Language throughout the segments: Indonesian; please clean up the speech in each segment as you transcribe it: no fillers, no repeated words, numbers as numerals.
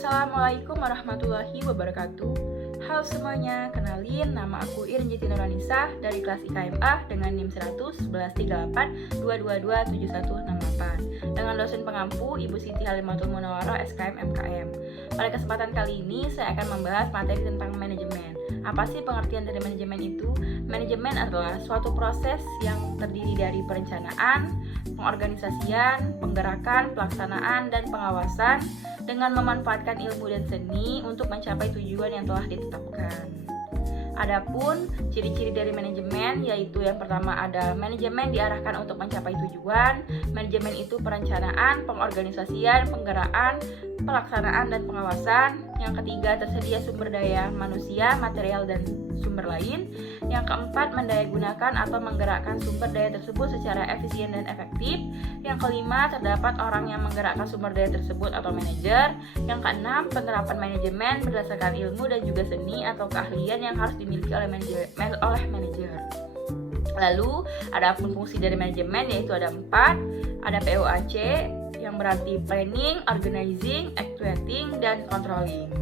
Assalamualaikum warahmatullahi wabarakatuh. Halo semuanya, kenalin nama aku Irnjiti Nuranisah dari kelas IKMA dengan NIM 100113822271168 dengan dosen pengampu Ibu Siti Halimatul Munawwaroh SKM MKM. Pada kesempatan kali ini saya akan membahas materi tentang manajemen. Apa sih pengertian dari manajemen itu? Manajemen adalah suatu proses yang terdiri dari perencanaan, pengorganisasian, penggerakan, pelaksanaan, dan pengawasan dengan memanfaatkan ilmu dan seni untuk mencapai tujuan yang telah ditetapkan. Adapun ciri-ciri dari manajemen yaitu yang pertama ada manajemen diarahkan untuk mencapai tujuan. Manajemen itu perencanaan, pengorganisasian, penggeraan, pelaksanaan, dan pengawasan. Yang ketiga tersedia sumber daya manusia, material, dan sumber lain. Yang keempat mendayagunakan atau menggerakkan sumber daya tersebut secara efisien dan efektif. Yang kelima terdapat orang yang menggerakkan sumber daya tersebut atau manajer. Yang keenam penerapan manajemen berdasarkan ilmu dan juga seni atau keahlian yang harus dimiliki oleh manajer. Lalu adapun fungsi dari manajemen yaitu ada 4, ada POAC yang berarti planning, organizing, actuating, dan controlling.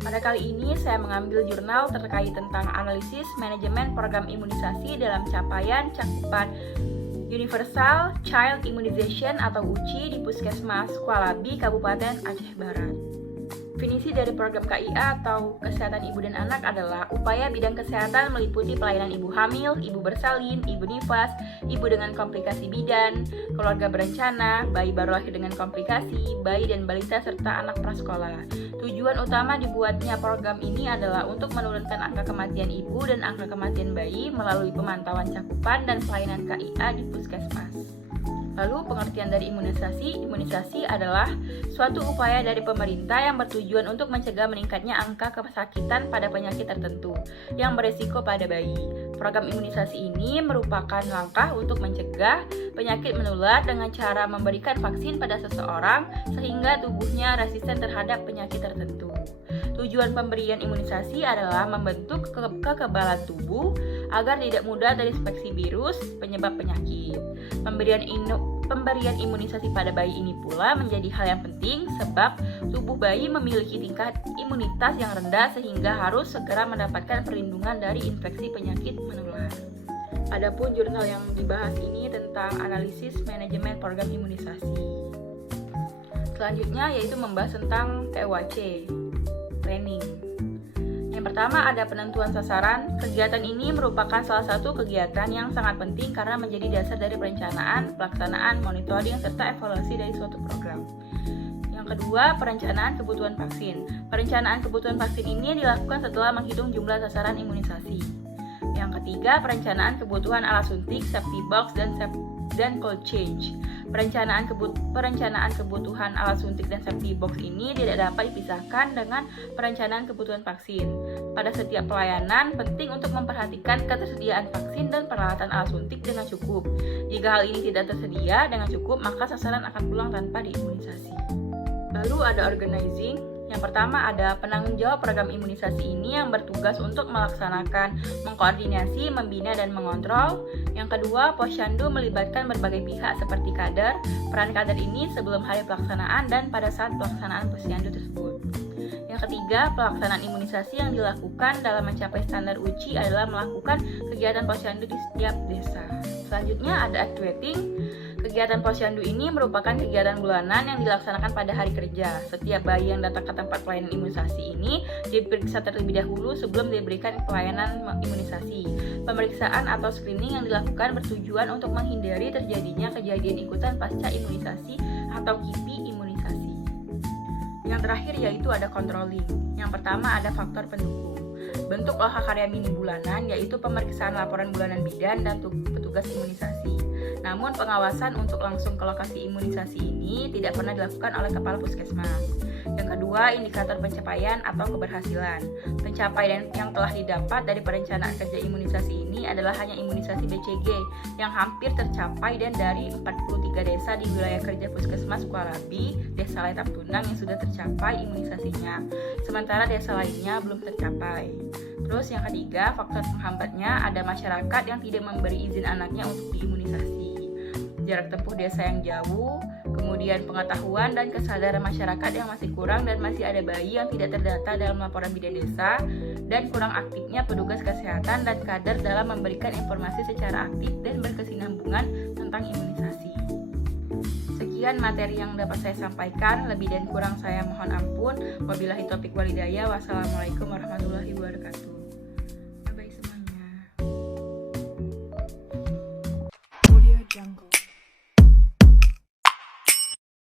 Pada kali ini saya mengambil jurnal terkait tentang analisis manajemen program imunisasi dalam capaian cakupan Universal Child Immunization atau UCI di Puskesmas Kualabi, Kabupaten Aceh Barat. Definisi dari program KIA atau Kesehatan Ibu dan Anak adalah upaya bidang kesehatan meliputi pelayanan ibu hamil, ibu bersalin, ibu nifas, ibu dengan komplikasi bidan, keluarga berencana, bayi baru lahir dengan komplikasi, bayi dan balita serta anak prasekolah. Tujuan utama dibuatnya program ini adalah untuk menurunkan angka kematian ibu dan angka kematian bayi melalui pemantauan cakupan dan pelayanan KIA di puskesmas. Lalu pengertian dari imunisasi. Imunisasi adalah suatu upaya dari pemerintah yang bertujuan untuk mencegah meningkatnya angka kesakitan pada penyakit tertentu yang beresiko pada bayi. Program imunisasi ini merupakan langkah untuk mencegah penyakit menular dengan cara memberikan vaksin pada seseorang sehingga tubuhnya resisten terhadap penyakit tertentu. Tujuan pemberian imunisasi adalah membentuk kekebalan tubuh agar tidak mudah terinfeksi virus penyebab penyakit. Pemberian imunisasi pada bayi ini pula menjadi hal yang penting sebab tubuh bayi memiliki tingkat imunitas yang rendah sehingga harus segera mendapatkan perlindungan dari infeksi penyakit menular. Adapun jurnal yang dibahas ini tentang analisis manajemen program imunisasi. Selanjutnya yaitu membahas tentang POAC, planning. Yang pertama ada penentuan sasaran. Kegiatan ini merupakan salah satu kegiatan yang sangat penting karena menjadi dasar dari perencanaan, pelaksanaan, monitoring, serta evaluasi dari suatu program. Yang kedua, perencanaan kebutuhan vaksin. Perencanaan kebutuhan vaksin ini dilakukan setelah menghitung jumlah sasaran imunisasi. Yang ketiga, perencanaan kebutuhan alat suntik, safety box, dan cold change. Perencanaan kebutuhan alat suntik dan safety box ini tidak dapat dipisahkan dengan perencanaan kebutuhan vaksin. Pada setiap pelayanan, penting untuk memperhatikan ketersediaan vaksin dan peralatan alat suntik dengan cukup. Jika hal ini tidak tersedia dengan cukup, maka sasaran akan pulang tanpa diimunisasi. Lalu ada organizing. Yang pertama ada penanggung jawab program imunisasi ini yang bertugas untuk melaksanakan, mengkoordinasi, membina, dan mengontrol. Yang kedua, posyandu melibatkan berbagai pihak seperti kader. Peran kader ini sebelum hari pelaksanaan dan pada saat pelaksanaan posyandu tersebut. Yang ketiga, pelaksanaan imunisasi yang dilakukan dalam mencapai standar UCI adalah melakukan kegiatan posyandu di setiap desa. Selanjutnya ada actuating. Kegiatan posyandu ini merupakan kegiatan bulanan yang dilaksanakan pada hari kerja. Setiap bayi yang datang ke tempat pelayanan imunisasi ini diperiksa terlebih dahulu sebelum diberikan pelayanan imunisasi. Pemeriksaan atau screening yang dilakukan bertujuan untuk menghindari terjadinya kejadian ikutan pasca imunisasi atau KIPI imunisasi. Yang terakhir yaitu ada controlling. Yang pertama ada faktor pendukung. Bentuk loka karya mini bulanan yaitu pemeriksaan laporan bulanan bidan dan petugas imunisasi. Namun pengawasan untuk langsung ke lokasi imunisasi ini tidak pernah dilakukan oleh kepala puskesmas. Yang kedua, indikator pencapaian atau keberhasilan. Pencapaian yang telah didapat dari perencanaan kerja imunisasi ini adalah hanya imunisasi BCG yang hampir tercapai dan dari 43 desa di wilayah kerja puskesmas Kualabi, Desa Letap Tunang yang sudah tercapai imunisasinya. Sementara desa lainnya belum tercapai. Terus yang ketiga, faktor penghambatnya ada masyarakat yang tidak memberi izin anaknya untuk diimunisasi. jarak tempuh desa yang jauh, kemudian pengetahuan dan kesadaran masyarakat yang masih kurang dan masih ada bayi yang tidak terdata dalam laporan bidan desa, dan kurang aktifnya petugas kesehatan dan kader dalam memberikan informasi secara aktif dan berkesinambungan tentang imunisasi. Sekian materi yang dapat saya sampaikan, lebih dan kurang saya mohon ampun. Wabillahi taufiq walhidayah. Wassalamualaikum warahmatullahi wabarakatuh.